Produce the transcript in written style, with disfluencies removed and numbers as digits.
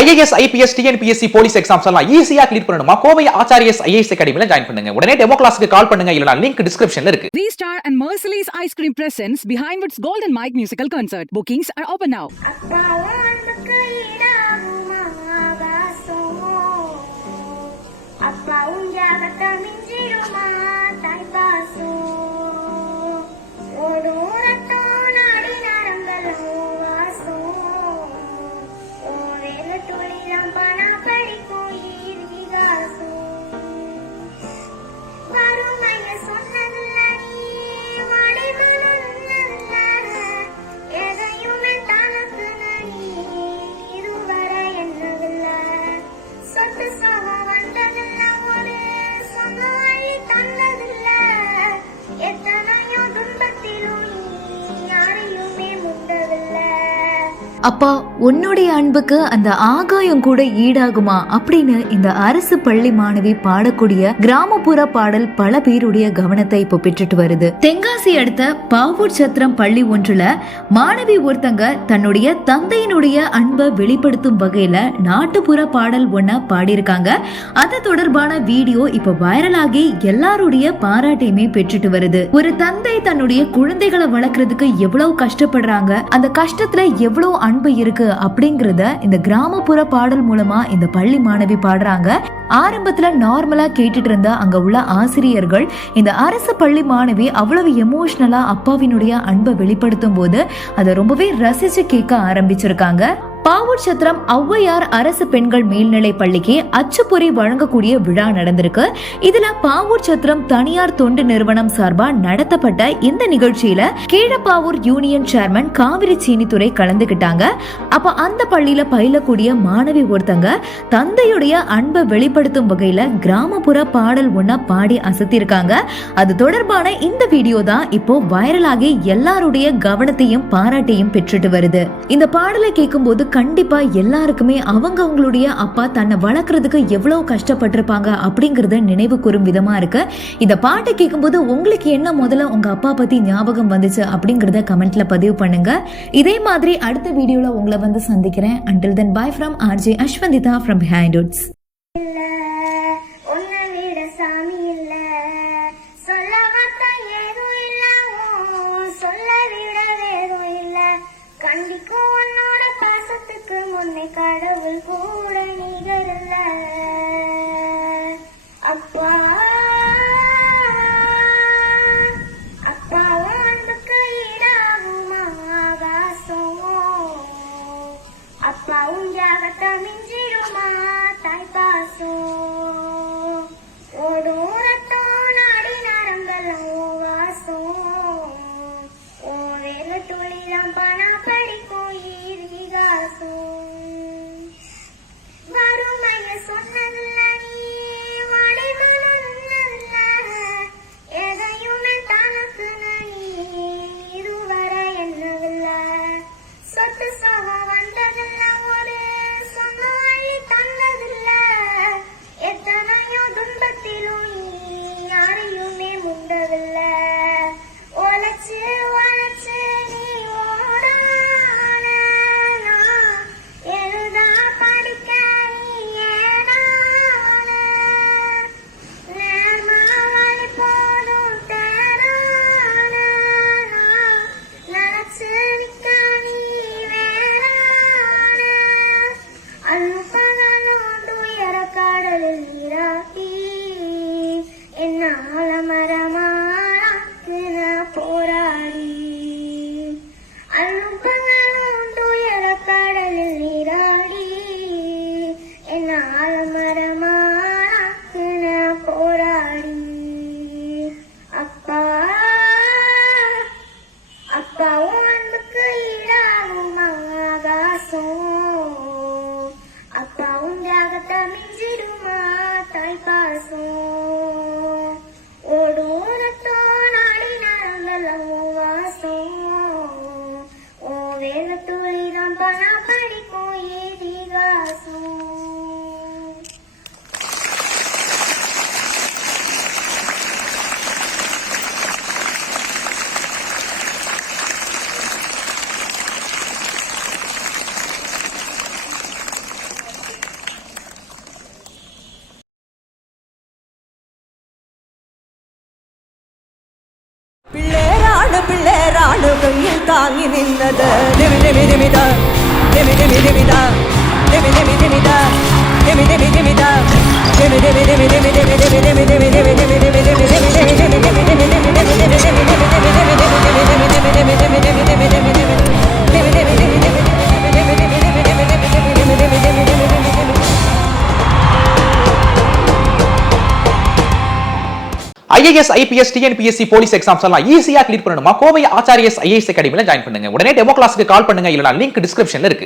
IAS, IPS, TNPSC police exams எல்லாம் ஈஸியா clear பண்ணணுமா? கோவை ஆச்சாரியஸ் IAS அகாடமில ஜாயின் பண்ணுங்க. உடனே டெமோ கிளாஸ்க்கு கால் பண்ணுங்க. இல்லனா லிங்க் டிஸ்கிரிப்ஷன்ல இருக்கு. V-Star and Merciless Ice Cream presents Behind Woods Golden Mike musical concert. Bookings are open now. அப்பா, உன்னுடைய அன்புக்கு அந்த ஆகாயம் கூட ஈடாகுமா அப்படின்னு இந்த அரசு பள்ளி மாணவி பாடக்கூடிய கிராமப்புற பாடல் பல பேருடைய கவனத்தை இப்போ பெற்றுட்டு வருது. தென்காசி அடுத்த பாவூர் சத்திரம் பள்ளி ஒன்றுல மாணவி ஒருத்தங்க தன்னுடைய தந்தையினுடைய அன்பை வெளிப்படுத்தும் வகையில நாட்டுப்புற பாடல் ஒன்ன பாடியிருக்காங்க. அது தொடர்பான வீடியோ இப்ப வைரலாகி எல்லாருடைய பாராட்டையுமே பெற்றுட்டு வருது. ஒரு தந்தை தன்னுடைய குழந்தைகளை வளர்க்கறதுக்கு எவ்வளவு கஷ்டப்படுறாங்க, அந்த கஷ்டத்துல எவ்வளவு அன்பு இருக்கு அப்படிங்கறத இந்த கிராமப்புற பாடல் மூலமா இந்த பள்ளி மாணவி பாடுறாங்க. ஆரம்பத்துல நார்மலா கேட்டுட்டு இருந்த அங்க உள்ள ஆசிரியர்கள் இந்த அரசு பள்ளி மாணவி அவ்வளவு எமோஷனலா அப்பாவினுடைய அன்பை வெளிப்படுத்தும் போது அதை ரொம்பவே ரசிச்சு கேட்க ஆரம்பிச்சிருக்காங்க. பாவூர் சத்திரம் ஔவையார் அரசு பெண்கள் மேல்நிலை பள்ளிக்கு அச்சுப்பொறி வழங்கக்கூடிய விழா நடந்திருக்கு. இதுல பாவூர் சத்திரம் தனியார் தொண்டு நிறுவனம் சார்பா நடத்தப்பட்ட இந்த நிகழ்ச்சியில கீழப்பாவூர் யூனியன் சேர்மன் காவிரி சீனித்துறை கலந்துகிட்டாங்க. அப்ப அந்த பள்ளியில பயிலக்கூடிய மாணவி ஒருத்தங்க தந்தையுடைய அன்பை வெளிப்படுத்தும் வகையில கிராமப்புற பாடல் ஒன்ன பாடி அசத்திருக்காங்க. அது தொடர்பான இந்த வீடியோ தான் இப்போ வைரலாகி எல்லாருடைய கவனத்தையும் பாராட்டையும் பெற்றுட்டு வருது. இந்த பாடலை கேட்கும் போது கண்டிப்பா எல்லாருக்குமே அவங்களுடைய அப்பா தன்னை வளர்க்கறதுக்கு எவ்வளவு கஷ்டப்பட்டிருப்பாங்க அப்படிங்கறத நினைவு கூறும் விதமா இருக்கு. இந்த பாட்டை கேட்கும்போது உங்களுக்கு என்ன முதல்ல உங்க அப்பா பத்தி ஞாபகம் வந்துச்சு அப்படிங்கறத கமெண்ட்ல பதிவு பண்ணுங்க. இதே மாதிரி அடுத்த வீடியோல உங்களை வந்து சந்திக்கிறேன். Until then, bye from RJ Ashwandita from Behind Woods. கடவுள் கூட நிகரல்ல அப்பா, அப்பா அன்புக்கு ஈடாகுமா ஆகாசம், அப்பா உஞ்சாகத்த மிஞ்சிடுமா தாய் பாசம், ஓடும் ரத்தம் நாடி நரம்பெல்லாம் வாசம், ஓ வேல துளிலாம் பணா படிக்கும் ஈர்காசம், சொன்னதில்ல நீ வாடிமனதில்ல எதையுமே தனக்கு நீ இதுவரை என்னவில்ல, சொத்து சோகம் வந்ததில்ல ஒரு சொன்ன அள்ளி தந்ததில்ல, கையில் தாங்கி நின்னது திமி திமி திமிதா திமி திமி திமிதா திமி திமி திமிதா திமி திமி திமிதா திமி திமி திமி திமி திமி திமி திமி திமி திமி திமி IAS, IPS, TNPSC police exams எல்லாம் ஈஸியா கிளியர் பண்ணணுமா? கோவை ஆச்சாரியஸ் IAS அகாடமில ஜாயின் பண்ணுங்க. உடனே டெமோ கிளாஸ்க்கு கால் பண்ணுங்க, இல்லனா லிங்க் டிஸ்கிரிப்ஷன்ல இருக்கு.